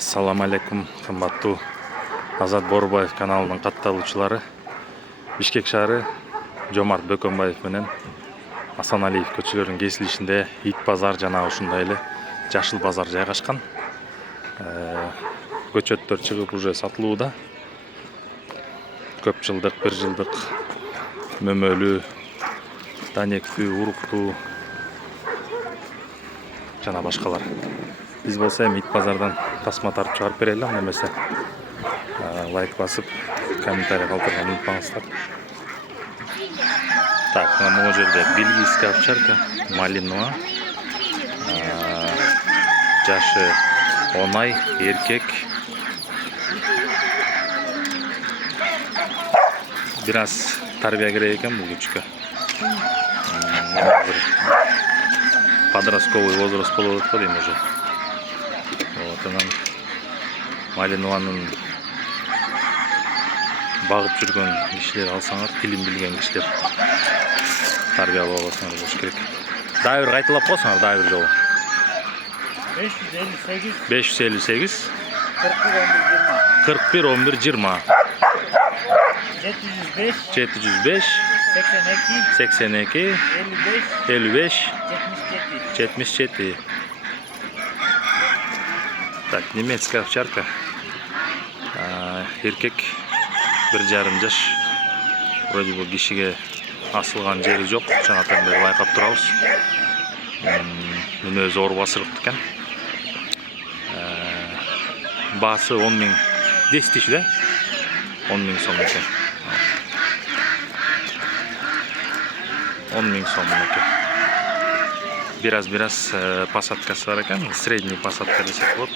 Assalamu алейкум, кымбаттуу Азат Борбаев каналынын катталуучулары. Бишкек шаары Жомарт Бөкөнбаев менен Асаналиев көчөлөрүнүн кесилишинде ит базар жана ушундай эле жашыл базар жайгашкан. Көчөттөр чыгып уже сатылууда. Көп жылдык, бир жылдык мөмөлүү, данектүү, уруктуу жана башкалар. Биз болсо эми ит базардан тасма тартып чыгарып берели, анда эмесе лайк басып, комментарий калтырганды унутпаңыздар. Так, могу жерде бельгийская овчарка, малинуа, жашы 10 ай, эркек. Бир аз тарбия керек экен бул күчкө. Подростковый возраст болуп атат дейм уже. Вот анан малинуанын багып жүргөн кишилер алсаңар, тилин билген кишилер тарбиялап алсаңар болуш керек. Дагы бир кайталап койсоңор, дагы бир жолу. 558 41 11 20 705 82 55 77. Так, немецкая овчарка. Эркек 1,5 жаш. Вроде бы кишиге асылган жери жок. Чанатан бери байкап турабыз. Мүнөзү оор басырык экен. Баасы 10 000 дестиш да? 10 000 сом экен. 10 000 сом экен. Бираз посадкасы бар экен, средний посадка десек болот.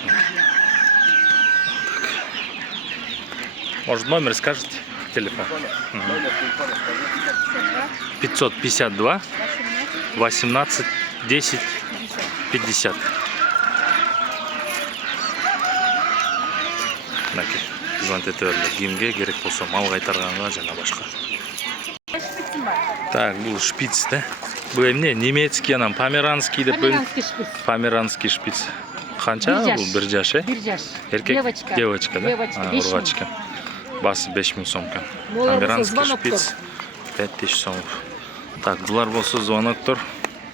Может, номер скажете? Телефон. 552 18 10 50. Мынакей, звонок этерлер. Кимге керек болсо мал кайтарганга жана башка. Так, бул шпиц да? Бул эмне? Немецкий, анан померанский деп бөлүнүп. Померанский шпиц. Канча бул? 1 жаш, э? 1 жаш. Эркек, девочка, да? Ургачка. Басы 5 000 сом. Померанский шпиц 5000 сом. Так, булар болсо звоноктор.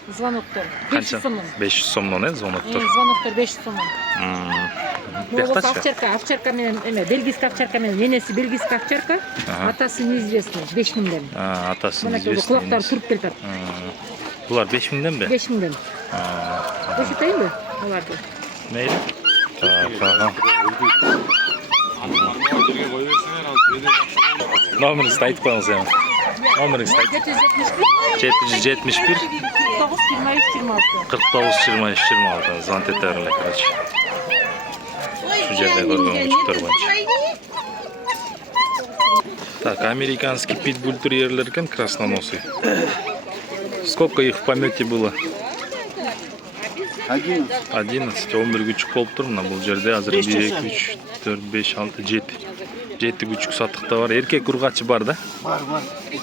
Звоноктор 500 сомдон. 500 сомдон, э, звоноктор. Звоноктор 500 сомдон. Бияктачы? Овчарка менен эме, бельгийский овчарка менен энеси бельгийский овчарка, атасы неизвестный, 5 000ден. Атасы неизвестный. Кулактары туруп келатат. Булар 5 000денби? 5 000ден. Көрсөтөйүнбү буларды? Мейли. Так, Номеріңізді айтып қойыңыз ең. Номеріңізді айтып. 771 49 23 26. Звонок етерлер, короче. Şu жерде көрген күчтөр боюнча. Так, американский питбуль терьерлер экен, красноносый. Сколько их в помете было? 11, 11 күчүк болуп тур. Мына бул жерде азыр 1 2 3 4 5 6 7 күчүк сатыкта бар. Эркек ургачы бар да? Бар.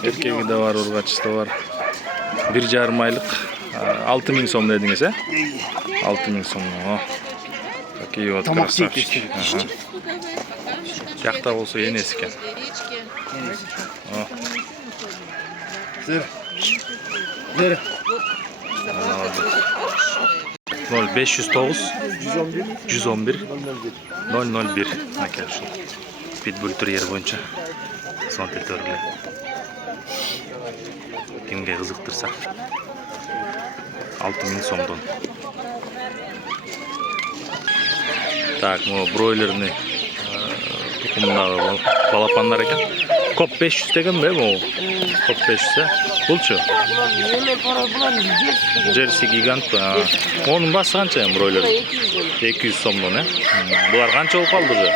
Эркеги да бар, ургачысы да бар. 1,5 айлык 6 000 сом дедиңиз, э? 6 000 сом. Такие вот красавчики. Жакта болсо энеси экен. Зер. 0509 111 001. Акел ушул. Питбуль терьер боюнча звонок этерлер. Кимге кызыктырса 6 000 сомдон. Так, могу бройлерный тукумдагы балапандар экен. Коп 500 деген бе могу? Коп 500, э? Булчу? Джерси гигант. Онун басы канча эми бройлер? 200 сомдон, э? Булар канча болуп калды уже?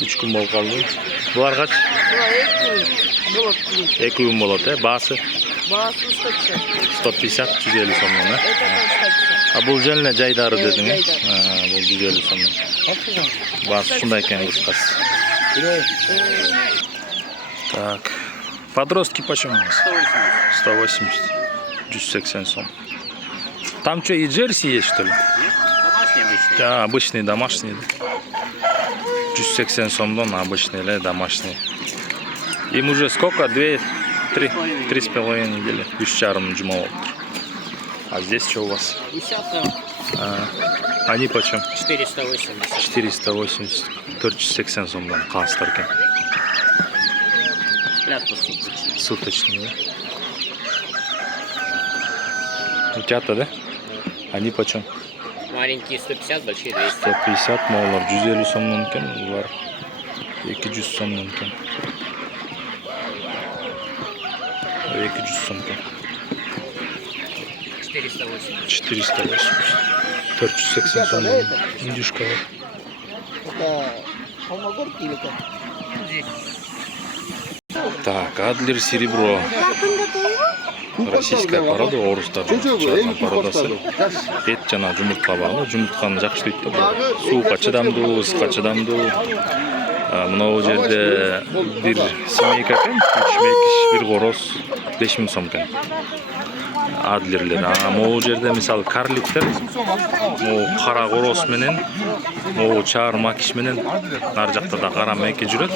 3 күн болуп калды. Булар качы? 2 күн болот, э? Басы? 150 150 сомдон, э? А бул жөнүнө жайдары дедиң, э? Бул 150 сомдон. Басы ушундай экен кыскасы. Так, подростки почем у нас? 180, 180 сом. Там что, и джерси есть, что ли? домашний обычный. Да, обычный домашний. 180 сомдон обычный или домашний. Им уже сколько? 3,5 недели. 3,5 жума болуп тур. А здесь что у вас? Десятка. Они почем? 480. 480, 480 сомдон калыстар экен. Клятва суточная. Суточный, да? Утята, да? Они почем? Маленькие 150, большие 200. 150 молар, 150 сомдон экен, булар 200 сомдон экен. 200 сом экен. 480. 480. 480 сомдон. Индюшка. Это холмогорки или как? Так, Адлер серебро. Российская порода, орустардын чыгарган породасы. Эт жана жумуртка багы, жумуртканы жакшы дейт да. Суукка чыдамдуу, ысыкка чыдамдуу. Мына жерде бир семейка экен, 3 мекиш, бир короз, 5000 сом экен. Адлерлер. Могу жерде мисалы карликтер, могу кара короз менен, могу чаар макиш менен, нары жакта да кара меке жүрөт.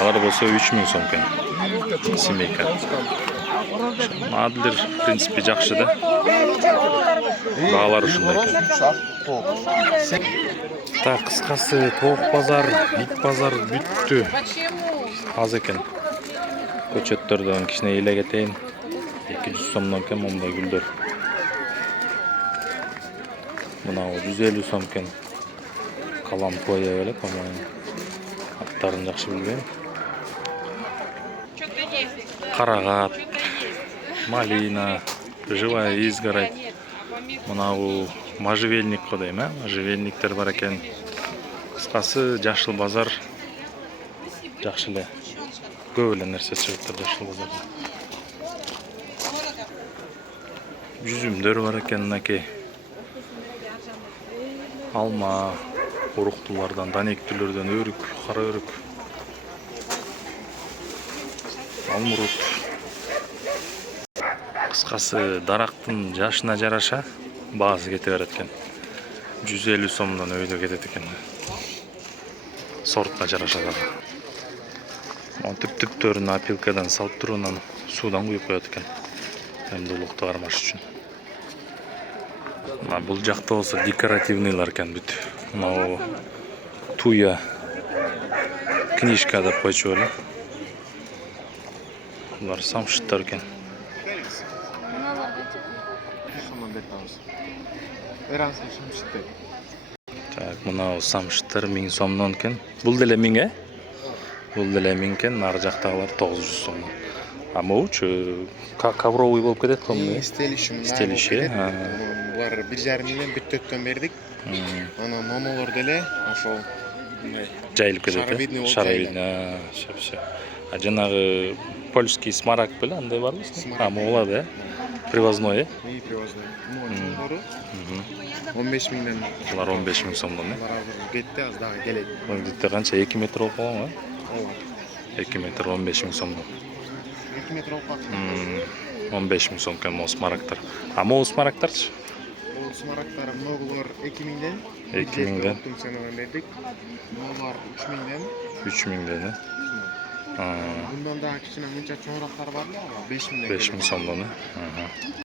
Алар болсо 3000 сом экен. Семейка. Адлер, в принципе, жакшы да. Баалар ушундай экен. Так, кыскасы тоок базар, ит базар бүттү. Аз экен. Көчөттөрдөн кичине эле кетейин. 200 сомдон экен мондай гүлдөр. Мына 150 сом экен. Калампоя эле, по-моему. Аттарын жакшы билбейм. Карагат, малина, живая изгородь. Мынау можжевельник дейм, можжевельниктер бар экен. Кыскасы жашыл базар жакшы эле. Көп эле нерсе чыгыптыр жашыл базарда. Жүзүмдөр бар экен мынакей. Алма, уруктулардан, данектүүлөрдөн өрүк, кара өрүк. Алмурут. Кыскасы дарактын жашына жараша баасы кете берет экен. 150 сомдон өйдө кетет экен. Сортка жараша дагы. Монун түп-түптөрүн опилкадан салып туруунан суудан куюп коет экен. Эмдүүлүктү кармаш үчүн. Бул жакта болсо декоративныйлар экен бүт. Мына туя книжка деп койчу эле. Булар самшыттар экен. Так, мына самшыттар 1000 сомдон экен. Бул деле 1000 э? Бул деле 1000 экен, нары жактагылар 900 сомдон. А могучу ковровый болуп кетет комду. Стелиши. Булар 1,5 миңден бүттөттөн бердик. Анан номолор деле ошол Жайылып кетет. Шаровидный. Все. А жанагы польский смарагд беле андай барбы? Могулат э? Привозной э? И привозной. Номолору 15 миңден. Булар 15 миң сомдон э? Булар кетти, аз дагы келет. Бул дитте канча 2 метр болуп калган э? Ооба. 2 метр 15 миң сомдон. 2 метр болуп калды. 15 миң сом экен могу смарагдтар. А могу смарагдтарчы? Бул смарагдтар могулар 2 миңден. 2 миңден. Функционалын бердик. Могулар 3 миңден. 3 миңден э? Bundan daha kişinin mınca çoğunluklar var ya, 5 milyar. 5 миң сомдон э?